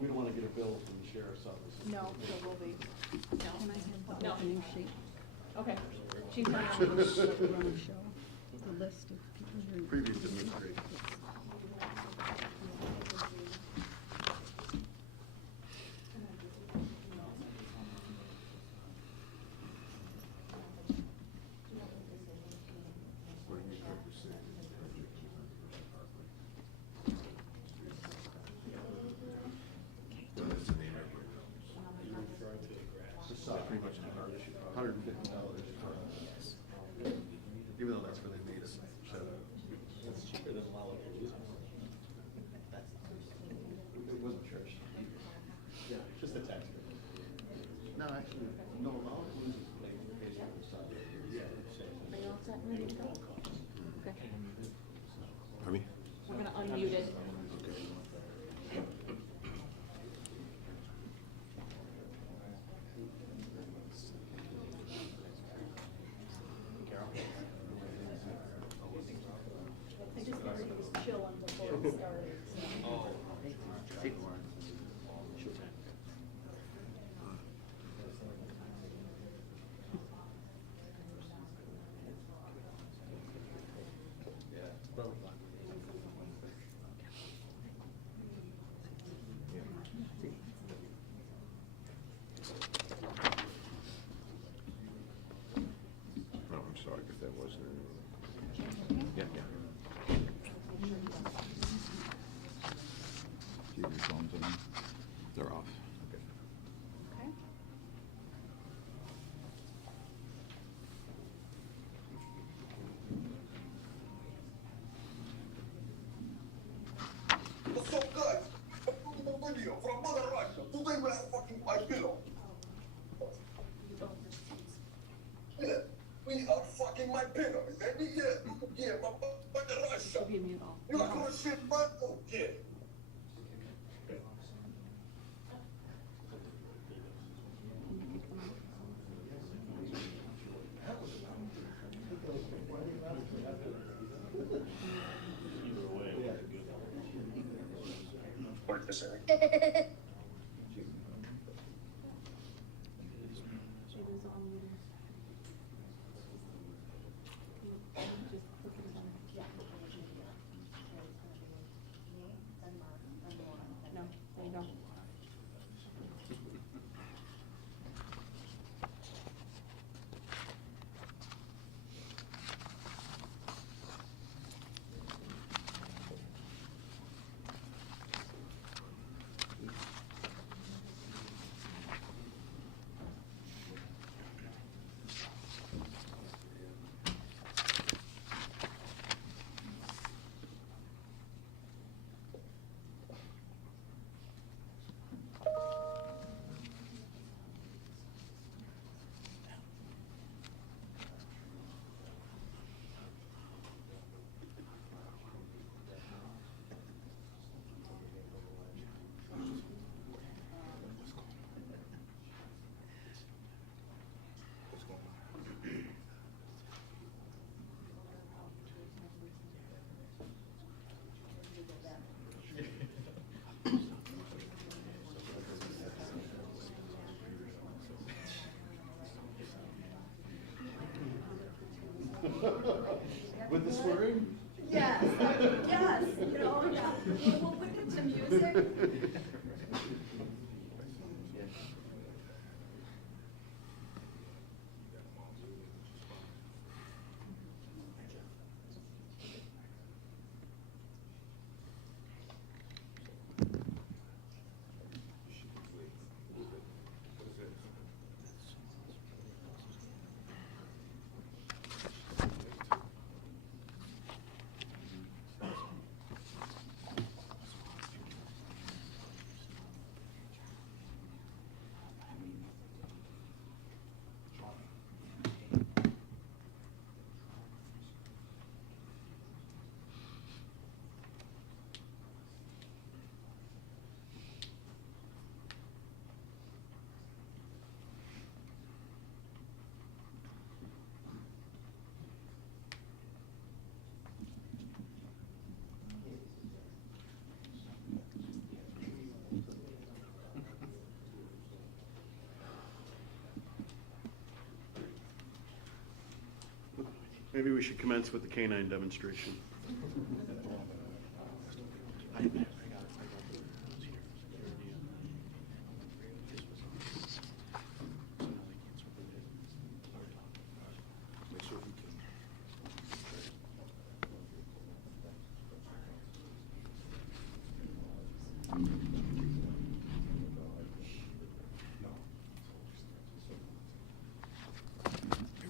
We don't want to get a bill from the sheriff's office. No, there will be. Can I have the opening sheet? Okay. She's not Show the list of people who. Previous administration. Pretty much $150. Even though that's where they made us shut up. It's cheaper than Lollapalooza. It wasn't church. Yeah, just a tax rate. No, actually, no, Lollapalooza pays for the side. Are you all set and ready to go? Okay. Pardon me? We're gonna unmute it. I just wanted to just chill on before we started. Oh. Oh, I'm sorry if that wasn't. Yeah, yeah. Keep your phones on. They're off. Okay. Okay. What's up, guys? A video from Mother Russia. Today we are fucking my pillow. Yeah, we are fucking my pillow. Baby, yeah, Mother Russia. Be mute all. You are gonna shit, man? Oh, yeah. What to say? No, there you go. With the swearing? Yes, yes, you know, yeah. We'll put it to music. Maybe we should commence with the canine demonstration. Are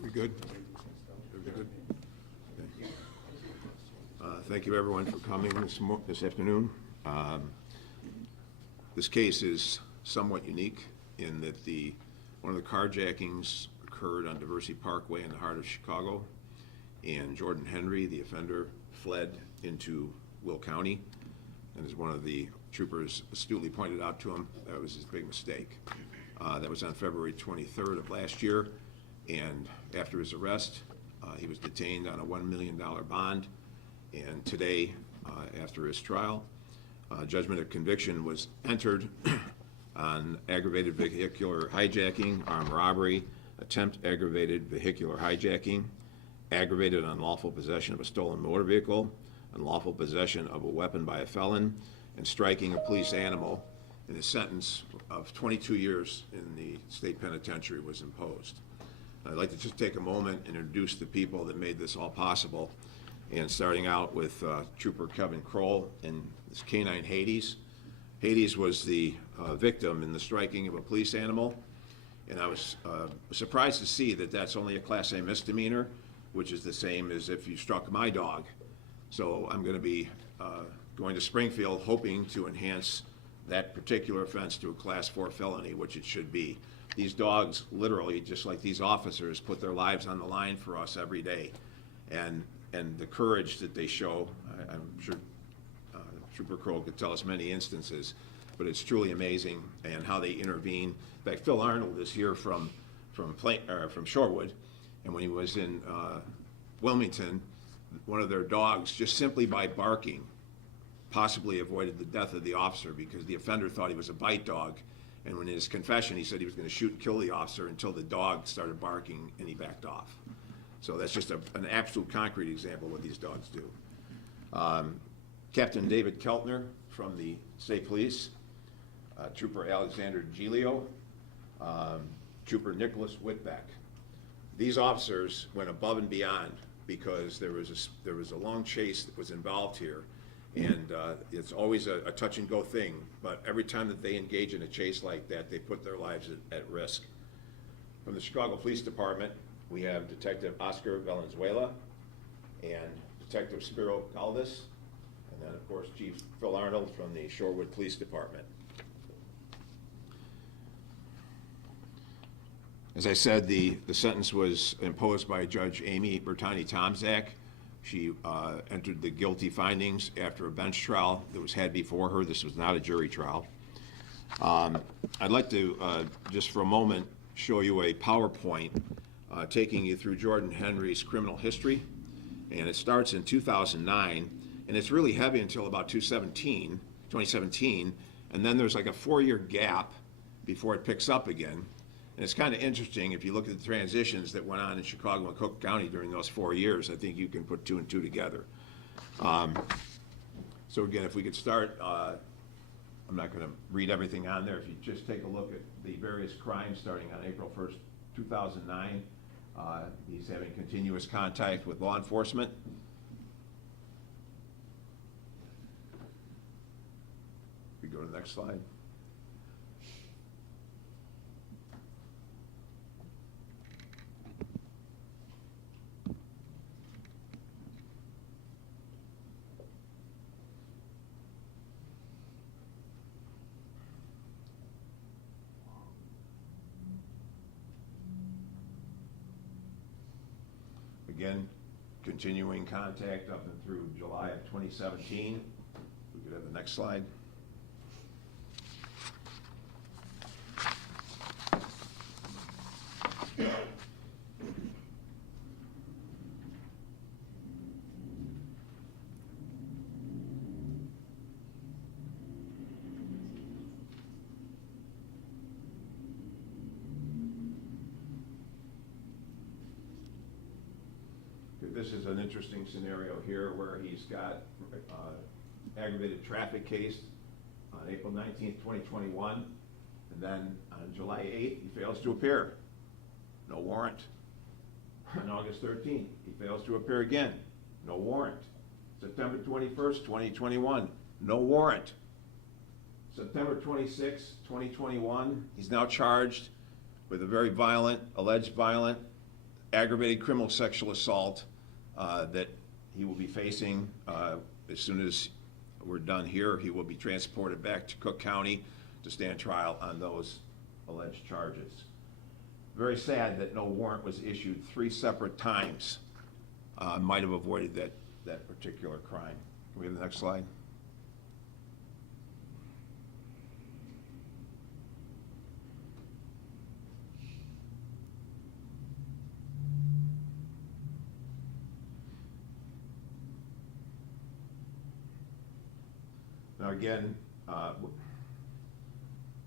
we good? Everybody good? Okay. Thank you, everyone, for coming this afternoon. This case is somewhat unique in that one of the carjackings occurred on Diversity Parkway in the heart of Chicago, and Jordan Henry, the offender, fled into Will County, and as one of the troopers astutely pointed out to him, that was his big mistake. That was on February 23rd of last year, and after his arrest, he was detained on a $1 million bond, and today, after his trial, judgment of conviction was entered on aggravated vehicular hijacking, armed robbery, attempt aggravated vehicular hijacking, aggravated unlawful possession of a stolen motor vehicle, unlawful possession of a weapon by a felon, and striking a police animal, and a sentence of 22 years in the state penitentiary was imposed. I'd like to just take a moment and introduce the people that made this all possible, and starting out with Trooper Kevin Kroll and this canine Hades. Hades was the victim in the striking of a police animal, and I was surprised to see that that's only a Class A misdemeanor, which is the same as if you struck my dog. So I'm going to be going to Springfield hoping to enhance that particular offense to a Class 4 felony, which it should be. These dogs, literally, just like these officers, put their lives on the line for us every day. And the courage that they show, I'm sure Trooper Kroll could tell us many instances, but it's truly amazing, and how they intervene. In fact, Phil Arnold is here from Shorewood, and when he was in Wilmington, one of their dogs, just simply by barking, possibly avoided the death of the officer because the offender thought he was a bite dog, and when in his confession he said he was going to shoot and kill the officer until the dog started barking and he backed off. So that's just an absolute concrete example of what these dogs do. Captain David Keltner from the State Police, Trooper Alexander Giglio, Trooper Nicholas Whitbeck. These officers went above and beyond because there was a long chase that was involved here, and it's always a touch and go thing, but every time that they engage in a chase like that, they put their lives at risk. From the Chicago Police Department, we have Detective Oscar Valenzuela and Detective Spiro Galvis, and then of course Chief Phil Arnold from the Shorewood Police Department. As I said, the sentence was imposed by Judge Amy Bertani-Tomzak. She entered the guilty findings after a bench trial that was had before her. This was not a jury trial. I'd like to, just for a moment, show you a PowerPoint taking you through Jordan Henry's criminal history. And it starts in 2009, and it's really heavy until about 2017, and then there's like a 4-year gap before it picks up again. And it's kind of interesting if you look at the transitions that went on in Chicago and Cook County during those 4 years. I think you can put 2 and 2 together. So again, if we could start, I'm not going to read everything on there. If you just take a look at the various crimes starting on April 1st, 2009, he's having continuous contact with law enforcement. We go to the next slide. Again, continuing contact up and through July of 2017. We could have the next slide. This is an interesting scenario here where he's got aggravated traffic case on April 19th, 2021, and then on July 8th, he fails to appear. No warrant. On August 13th, he fails to appear again. No warrant. September 21st, 2021, no warrant. September 26th, 2021, he's now charged with a very violent, alleged violent, aggravated criminal sexual assault that he will be facing as soon as we're done here. He will be transported back to Cook County to stand trial on those alleged charges. Very sad that no warrant was issued 3 separate times. Might have avoided that particular crime. Can we have the next slide? Now again,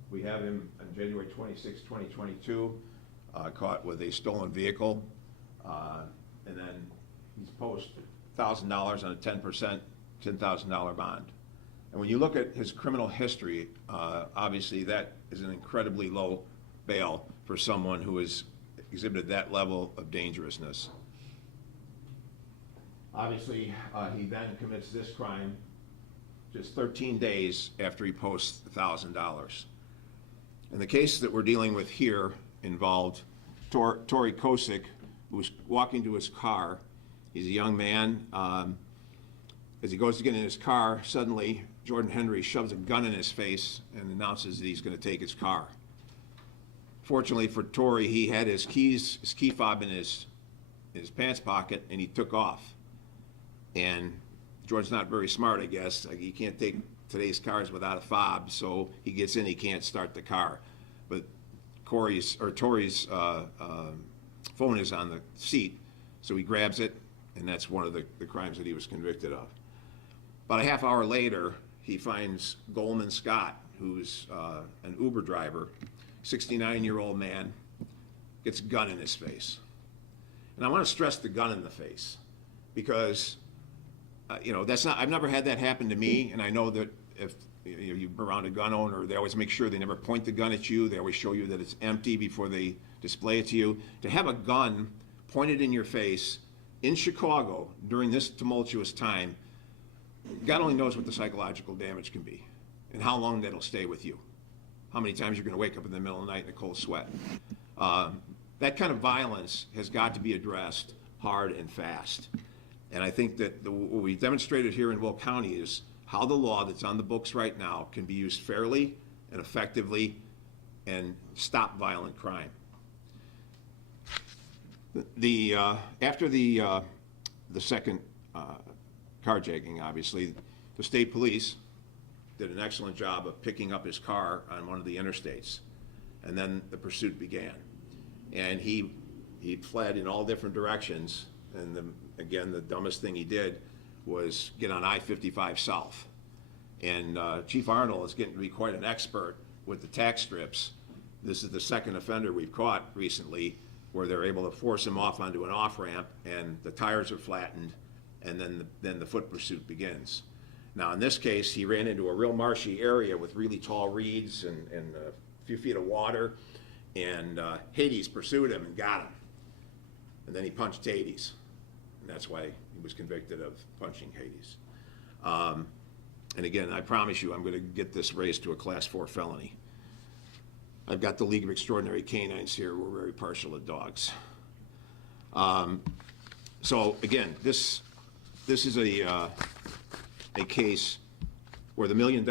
we have him on January 26, 2022, caught with a stolen vehicle, and then he's posted $1,000 on a 10,000 bond. And when you look at his criminal history, obviously that is an incredibly low bail for someone who has exhibited that level of dangerousness. Obviously, he then commits this crime just 13 days after he posts $1,000. And the case that we're dealing with here involved Tory Kosick, who was walking to his car. He's a young man. As he goes to get in his car, suddenly Jordan Henry shoves a gun in his face and announces that he's going to take his car. Fortunately for Tory, he had his keys, his key fob in his pants pocket, and he took off. And Jordan's not very smart, I guess. Like, you can't take today's cars without a fob, so he gets in, he can't start the car. But Tory's phone is on the seat, so he grabs it, and that's one of the crimes that he was convicted of. About a half hour later, he finds Goldman Scott, who's an Uber driver, 69-year-old man, gets a gun in his face. And I want to stress the gun in the face, because I've never had that happen to me, and I know that if you're around a gun owner, they always make sure they never point the gun at you. They always show you that it's empty before they display it to you. To have a gun pointed in your face in Chicago during this tumultuous time, God only knows what the psychological damage can be and how long that'll stay with you. How many times you're going to wake up in the middle of the night in a cold sweat. That kind of violence has got to be addressed hard and fast. And I think that what we demonstrated here in Will County is how the law that's on the books right now can be used fairly and effectively and stop violent crime. After the second carjacking, obviously, the state police did an excellent job of picking up his car on one of the interstates, and then the pursuit began. And he fled in all different directions, and again, the dumbest thing he did was get on I-55 South. And Chief Arnold is getting to be quite an expert with the tax strips. This is the second offender we've caught recently where they're able to force him off onto an off-ramp, and the tires are flattened, and then the foot pursuit begins. Now, in this case, he ran into a real marshy area with really tall reeds and a few feet of water, and Hades pursued him and got him. And then he punched Hades, and that's why he was convicted of punching Hades. And again, I promise you, I'm going to get this raised to a Class 4 felony. I've got the League of Extraordinary Canines here. We're very partial to dogs. So again, this is a case where the $1 million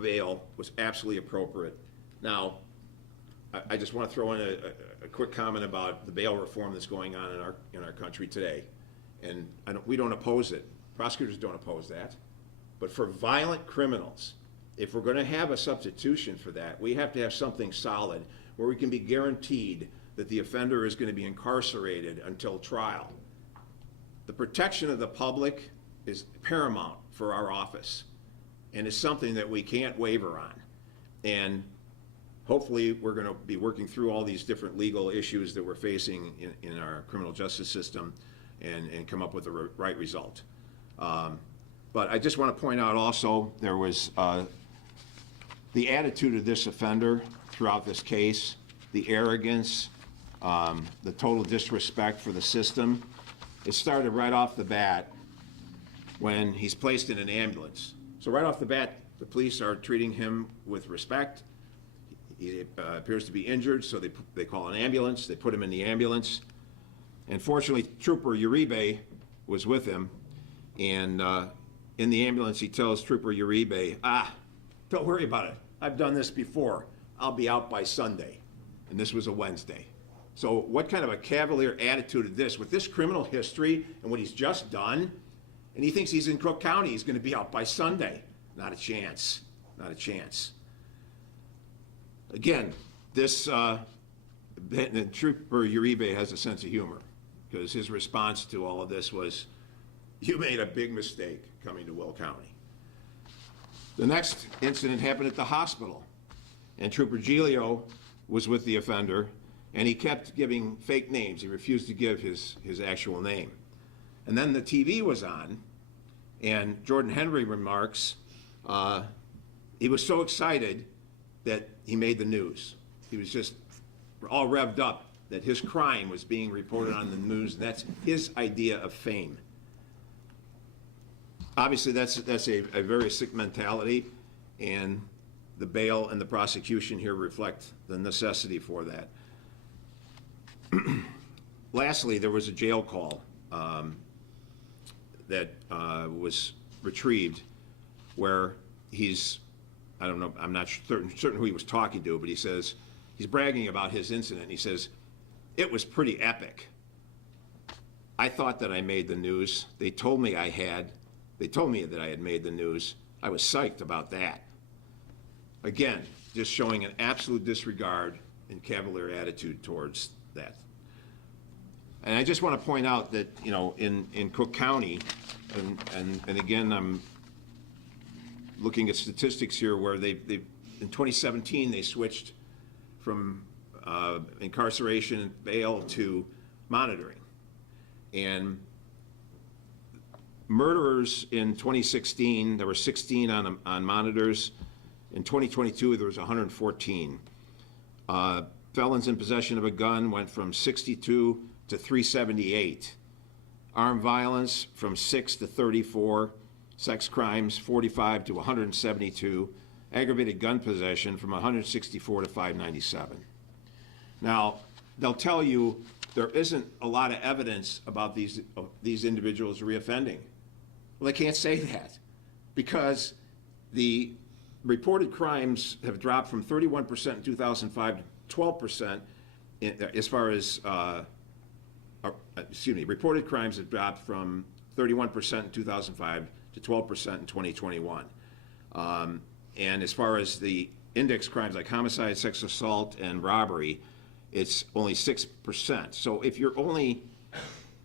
bail was absolutely appropriate. Now, I just want to throw in a quick comment about the bail reform that's going on in our country today. And we don't oppose it. Prosecutors don't oppose that. But for violent criminals, if we're going to have a substitution for that, we have to have something solid where we can be guaranteed that the offender is going to be incarcerated until trial. The protection of the public is paramount for our office, and it's something that we can't waver on. And hopefully we're going to be working through all these different legal issues that we're facing in our criminal justice system and come up with the right result. But I just want to point out also, there was the attitude of this offender throughout this case, the arrogance, the total disrespect for the system. It started right off the bat when he's placed in an ambulance. So right off the bat, the police are treating him with respect. He appears to be injured, so they call an ambulance. They put him in the ambulance. And fortunately, Trooper Uribe was with him. And in the ambulance, he tells Trooper Uribe, don't worry about it. I've done this before. I'll be out by Sunday. And this was a Wednesday. So what kind of a cavalier attitude is this? With this criminal history and what he's just done, and he thinks he's in Cook County, he's going to be out by Sunday. Not a chance. Not a chance. Again, this Trooper Uribe has a sense of humor, because his response to all of this was, you made a big mistake coming to Will County. The next incident happened at the hospital, and Trooper Giglio was with the offender, and he kept giving fake names. He refused to give his actual name. And then the TV was on, and Jordan Henry remarks, he was so excited that he made the news. He was just all revved up that his crime was being reported on the news. That's his idea of fame. Obviously, that's a very sick mentality, and the bail and the prosecution here reflect the necessity for that. Lastly, there was a jail call that was retrieved where he's, I don't know, I'm not certain who he was talking to, but he says, he's bragging about his incident. He says, it was pretty epic. I thought that I made the news. They told me that I had made the news. I was psyched about that. Again, just showing an absolute disregard and cavalier attitude towards that. And I just want to point out that, you know, in Cook County, and again, I'm looking at statistics here where they in 2017, they switched from incarceration and bail to monitoring. And murderers in 2016, there were 16 on monitors. In 2022, there was 114. Felons in possession of a gun went from 62 to 378. Armed violence from 6 to 34. Sex crimes 45 to 172. Aggravated gun possession from 164 to 597. Now, they'll tell you there isn't a lot of evidence about these individuals reoffending. Well, they can't say that because the reported crimes have dropped from 31% in 2005 to 12% as far as, reported crimes have dropped from 31% in 2005 to 12% in 2021. And as far as the index crimes like homicide, sex assault, and robbery, it's only 6%. So if you're only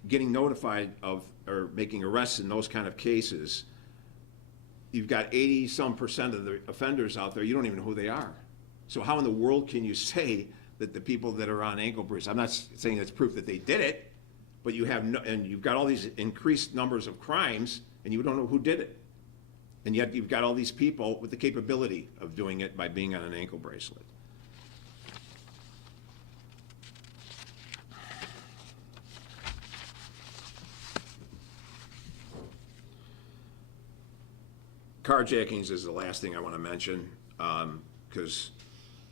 getting notified of or making arrests in those kind of cases, you've got 80-some% of the offenders out there, you don't even know who they are. So how in the world can you say that the people that are on ankle bracelets, I'm not saying that's proof that they did it, but you have and you've got all these increased numbers of crimes and you don't know who did it. And yet you've got all these people with the capability of doing it by being on an ankle bracelet. Carjackings is the last thing I want to mention, because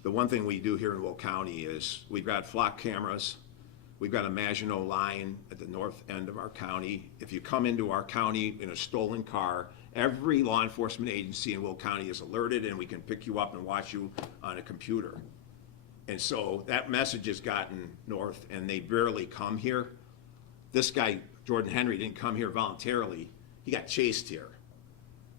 the one thing we do here in Will County is we've got flock cameras. We've got a Maginot line at the north end of our county. If you come into our county in a stolen car, every law enforcement agency in Will County is alerted, and we can pick you up and watch you on a computer. And so that message has gotten north, and they barely come here. This guy, Jordan Henry, didn't come here voluntarily. He got chased here.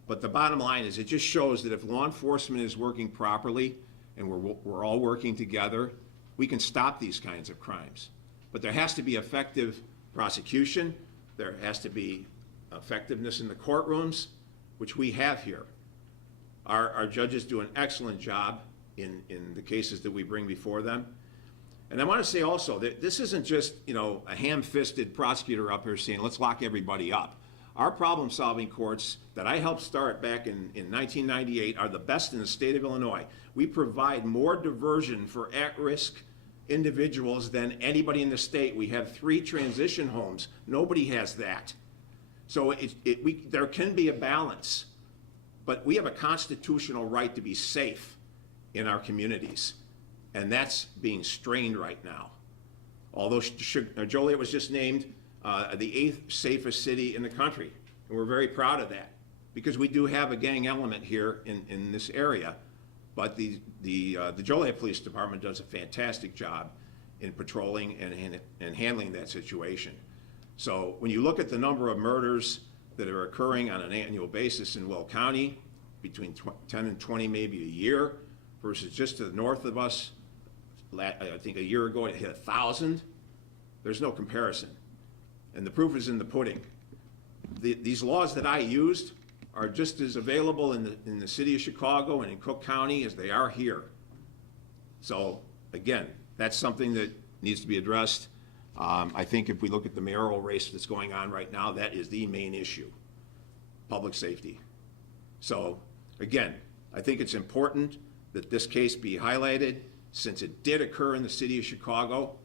But the bottom line is it just shows that if law enforcement is working properly and we're all working together, we can stop these kinds of crimes. But there has to be effective prosecution. There has to be effectiveness in the courtrooms, which we have here. Our judges do an excellent job in the cases that we bring before them. And I want to say also that this isn't just, you know, a ham-fisted prosecutor up here saying, let's lock everybody up. Our problem-solving courts that I helped start back in 1998 are the best in the state of Illinois. We provide more diversion for at-risk individuals than anybody in the state. We have 3 transition homes. Nobody has that. So there can be a balance, but we have a constitutional right to be safe in our communities, and that's being strained right now. Although Joliet was just named the 8th safest city in the country, and we're very proud of that, because we do have a gang element here in this area, but the Joliet Police Department does a fantastic job in patrolling and handling that situation. So when you look at the number of murders that are occurring on an annual basis in Will County, between 10 and 20 maybe a year, versus just to the north of us, I think a year ago it hit 1,000, there's no comparison. And the proof is in the pudding. These laws that I used are just as available in the city of Chicago and in Cook County as they are here. So again, that's something that needs to be addressed. I think if we look at the mayoral race that's going on right now, that is the main issue, public safety. So again, I think it's important that this case be highlighted, since it did occur in the city of Chicago.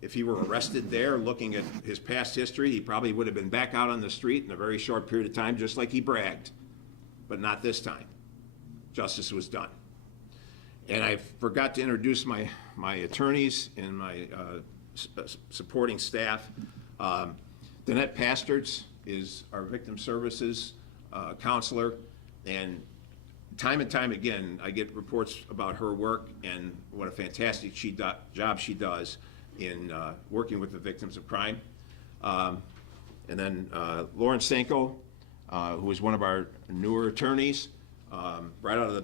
If he were arrested there, looking at his past history, he probably would have been back out on the street in a very short period of time, just like he bragged. But not this time. Justice was done. And I forgot to introduce my attorneys and my supporting staff. Danette Pastards is our victim services counselor, and time again, I get reports about her work and what a fantastic job she does in working with the victims of crime. And then Lauren Sanko, who is one of our newer attorneys, right out of the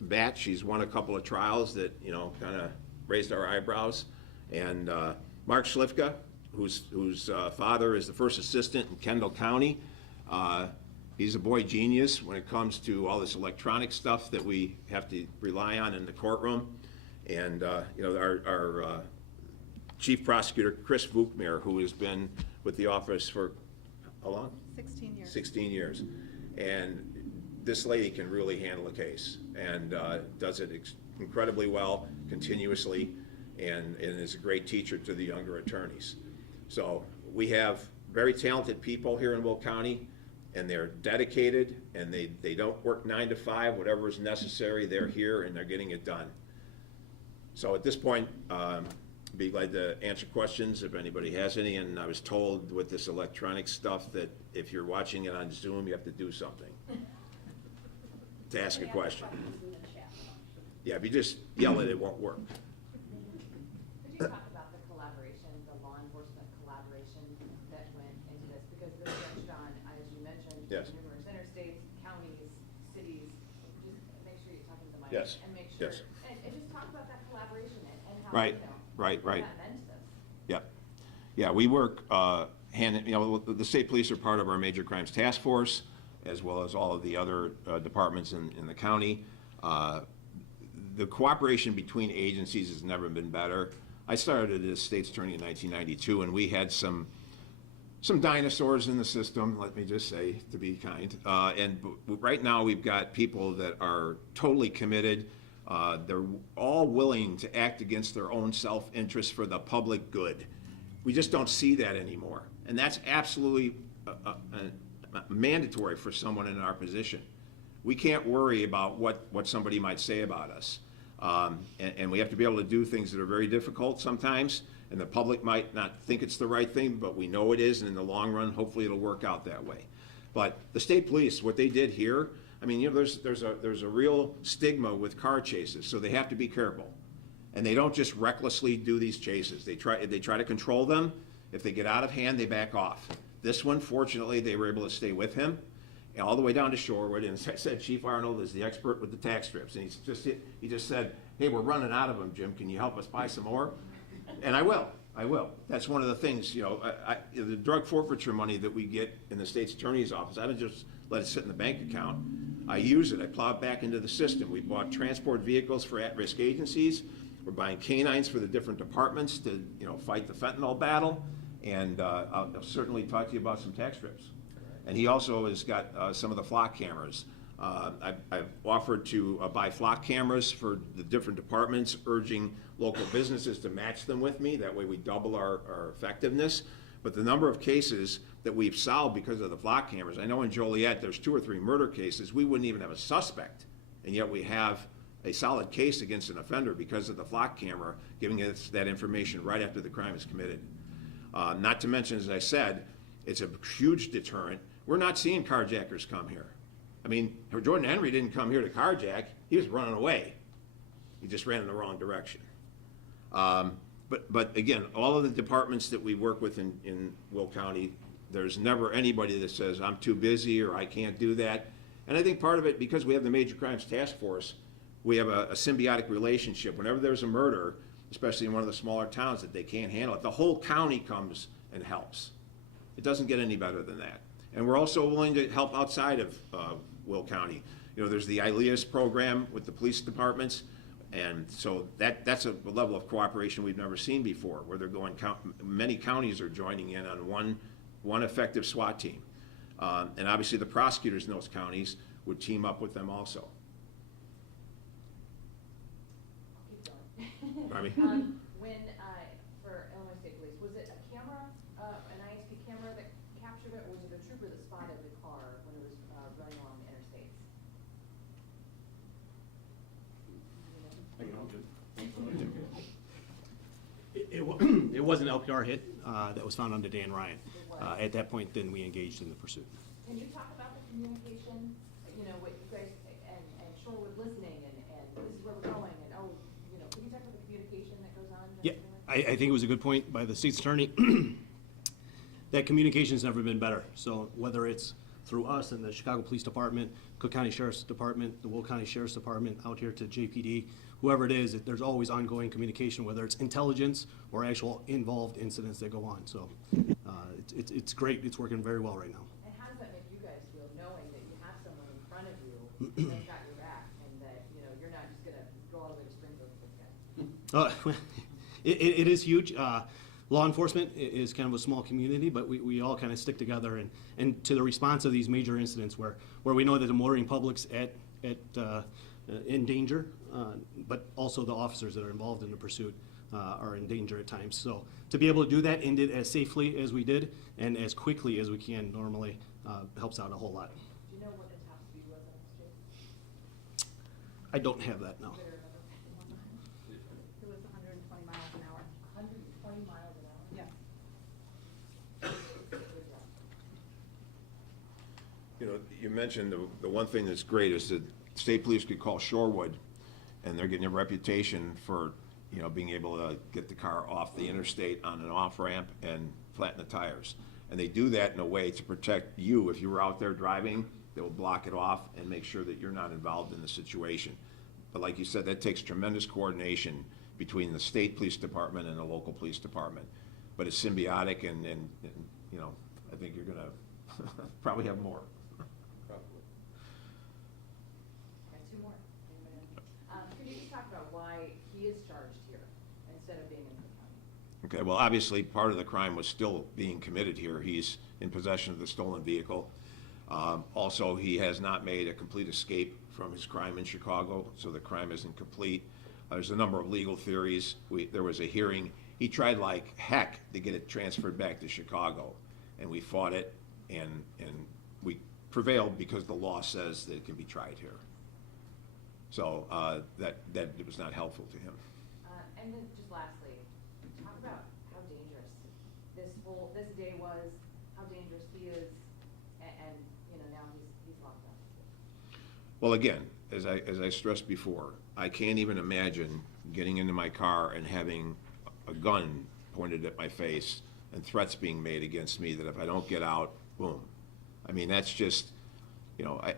bat, she's won a couple of trials that, you know, kind of raised our eyebrows. And Mark Schlifka, whose father is the first assistant in Kendall County. He's a boy genius when it comes to all this electronic stuff that we have to rely on in the courtroom. And you know, our chief prosecutor, Chris Vukmir, who has been with the office for how long? 16 years. 16 years. And this lady can really handle a case and does it incredibly well, continuously, and is a great teacher to the younger attorneys. So we have very talented people here in Will County, and they're dedicated, and they don't work 9 to 5, whatever is necessary, they're here and they're getting it done. So at this point, be glad to answer questions if anybody has any. And I was told with this electronic stuff that if you're watching it on Zoom, you have to do something to ask a question. Yeah, if you just yell it won't work. Could you talk about the collaboration, the law enforcement collaboration that went into this? Because this touched on, as you mentioned, Yes. numerous interstates, counties, cities. Just make sure you're talking to the mic. Yes. And make sure, Yes. and just talk about that collaboration and how, Right. you know, Right. what that meant to this. Yep. Yeah, we work the state police are part of our major crimes task force, as well as all of the other departments in the county. The cooperation between agencies has never been better. I started as state's attorney in 1992, and we had some dinosaurs in the system, let me just say, to be kind. Right now, we've got people that are totally committed. They're all willing to act against their own self-interest for the public good. We just don't see that anymore. And that's absolutely mandatory for someone in our position. We can't worry about what somebody might say about us. And we have to be able to do things that are very difficult sometimes, and the public might not think it's the right thing, but we know it is, and in the long run, hopefully it'll work out that way. But the state police, what they did here, I mean, you know, there's a real stigma with car chases, so they have to be careful. And they don't just recklessly do these chases. They try to control them. If they get out of hand, they back off. This one, fortunately, they were able to stay with him all the way down to Shorewood. And as I said, Chief Arnold is the expert with the tax strips. And he just said, hey, we're running out of them, Jim. Can you help us buy some more? And I will. That's one of the things, you know, the drug forfeiture money that we get in the state's attorney's office, I don't just let it sit in the bank account. I use it. I plow it back into the system. We bought transport vehicles for at-risk agencies. We're buying canines for the different departments to, fight the fentanyl battle. And I'll certainly talk to you about some tax strips. And he also has got some of the flock cameras. I've offered to buy flock cameras for the different departments, urging local businesses to match them with me. That way we double our effectiveness. But the number of cases that we've solved because of the flock cameras, I know in Joliet there's 2 or 3 murder cases, we wouldn't even have a suspect, and yet we have a solid case against an offender because of the flock camera giving us that information right after the crime is committed. Not to mention, as I said, it's a huge deterrent. We're not seeing carjackers come here. I mean, Jordan Henry didn't come here to carjack, he was running away. He just ran in the wrong direction. But again, all of the departments that we work with in Will County, there's never anybody that says, I'm too busy or I can't do that. And I think part of it, because we have the Major Crimes Task Force, we have a symbiotic relationship. Whenever there's a murder, especially in one of the smaller towns that they can't handle it, the whole county comes and helps. It doesn't get any better than that. And we're also willing to help outside of Will County. There's the ILEAS program with the police departments. And so that's a level of cooperation we've never seen before, where they're going, many counties are joining in on one effective SWAT team. And obviously the prosecutors in those counties would team up with them also. Keep going. Pardon me? When, for Illinois State Police, was it a camera, an ISP camera that captured it, or was it a trooper that spotted the car when it was running along the interstates? It was an LPR hit that was found under Dan Ryan. At that point, then we engaged in the pursuit. Can you talk about the communication, what you guys, and Shorewood listening, and this is where we're going, and can you talk about the communication that goes on? Yeah, I think it was a good point by the state's attorney. That communication's never been better. So whether it's through us and the Chicago Police Department, Cook County Sheriff's Department, the Will County Sheriff's Department, out here to JPD, whoever it is, there's always ongoing communication, whether it's intelligence or actual involved incidents that go on. So it's great. It's working very well right now. And how does that make you guys feel, knowing that you have someone in front of you that's got your back, and that, you're not just gonna go all the way to Springfield with this guy? It is huge. Law enforcement is kind of a small community, but we all kind of stick together, and to the response of these major incidents where we know that the motoring public's in danger, but also the officers that are involved in the pursuit are in danger at times. So to be able to do that and it as safely as we did and as quickly as we can normally helps out a whole lot. Do you know what the top speed was on the street? I don't have that now. Do you remember? It was 120 miles an hour. 120 miles an hour? Yes. You mentioned the one thing that's great is that state police could call Shorewood, and they're getting a reputation for, being able to get the car off the interstate on an off-ramp and flatten the tires. And they do that in a way to protect you. If you were out there driving, they will block it off and make sure that you're not involved in the situation. But like you said, that takes tremendous coordination between the state police department and the local police department. But it's symbiotic, and I think you're gonna probably have more. Got 2 more. Could you just talk about why he is charged here instead of being in Cook County? Okay, well, obviously, part of the crime was still being committed here. He's in possession of the stolen vehicle. Also, he has not made a complete escape from his crime in Chicago, so the crime isn't complete. There's a number of legal theories. There was a hearing. He tried like heck to get it transferred back to Chicago, and we fought it, and we prevailed because the law says that it can be tried here. So that it was not helpful to him. And then just lastly, talk about how dangerous this day was, how dangerous he is, and now he's locked up. Well, again, as I stressed before, I can't even imagine getting into my car and having a gun pointed at my face and threats being made against me that if I don't get out, boom. I mean, that's just,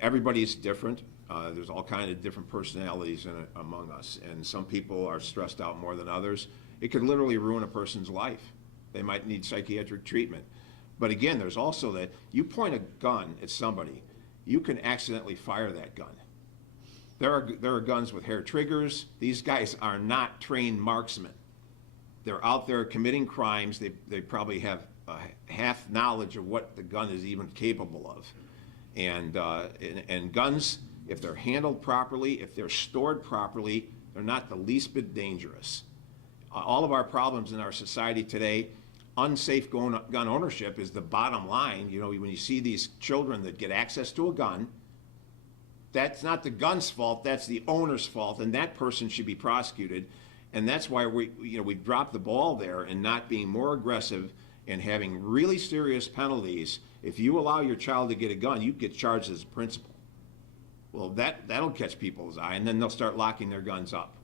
everybody's different. There's all kinds of different personalities among us, and some people are stressed out more than others. It could literally ruin a person's life. They might need psychiatric treatment. But again, there's also that you point a gun at somebody, you can accidentally fire that gun. There are guns with hair triggers. These guys are not trained marksmen. They're out there committing crimes. They probably have half knowledge of what the gun is even capable of. And guns, if they're handled properly, if they're stored properly, they're not the least bit dangerous. All of our problems in our society today, unsafe gun ownership is the bottom line. You know, when you see these children that get access to a gun, that's not the gun's fault, that's the owner's fault, and that person should be prosecuted. And that's why we dropped the ball there in not being more aggressive and having really serious penalties. If you allow your child to get a gun, you get charged as a principal. Well, that'll catch people's eye, and then they'll start locking their guns up.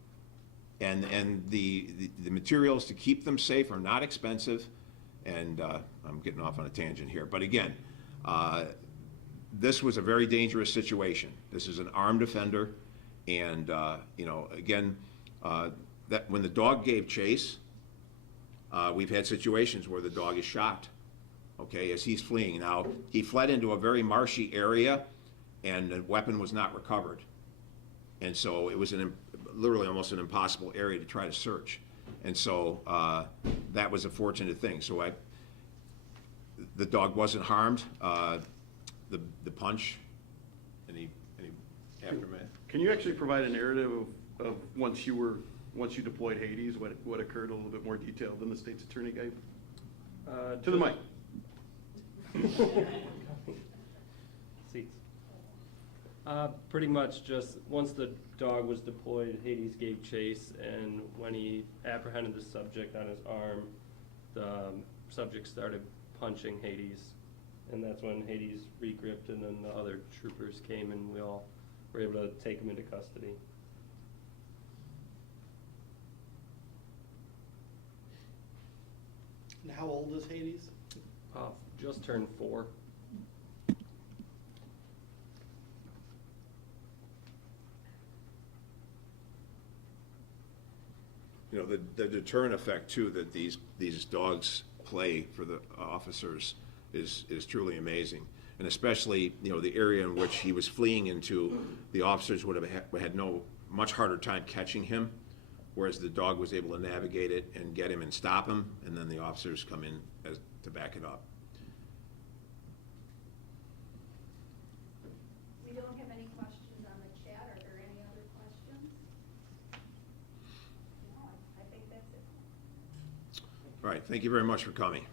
And the materials to keep them safe are not expensive. And I'm getting off on a tangent here, but again, this was a very dangerous situation. This is an armed offender, and again, that when the dog gave chase, we've had situations where the dog is shot, okay, as he's fleeing. Now, he fled into a very marshy area, and the weapon was not recovered. And so it was literally almost an impossible area to try to search. And so that was a fortunate thing. So the dog wasn't harmed. The punch, any aftermath? Can you actually provide a narrative of once you deployed Hades, what occurred, a little bit more detailed than the state's attorney gave? To the mic. Seats. Pretty much just, once the dog was deployed, Hades gave chase, and when he apprehended the subject on his arm, the subject started punching Hades. And that's when Hades regripped, and then the other troopers came, and we all were able to take him into custody. And how old is Hades? Just turned 4. You know, the deterrent effect too that these dogs play for the officers is truly amazing. And especially, you know, the area in which he was fleeing into, the officers would have had much harder time catching him, whereas the dog was able to navigate it and get him and stop him, and then the officers come in to back it up. We don't have any questions on the chat. Are there any other questions? No, I think that's it. All right, thank you very much for coming.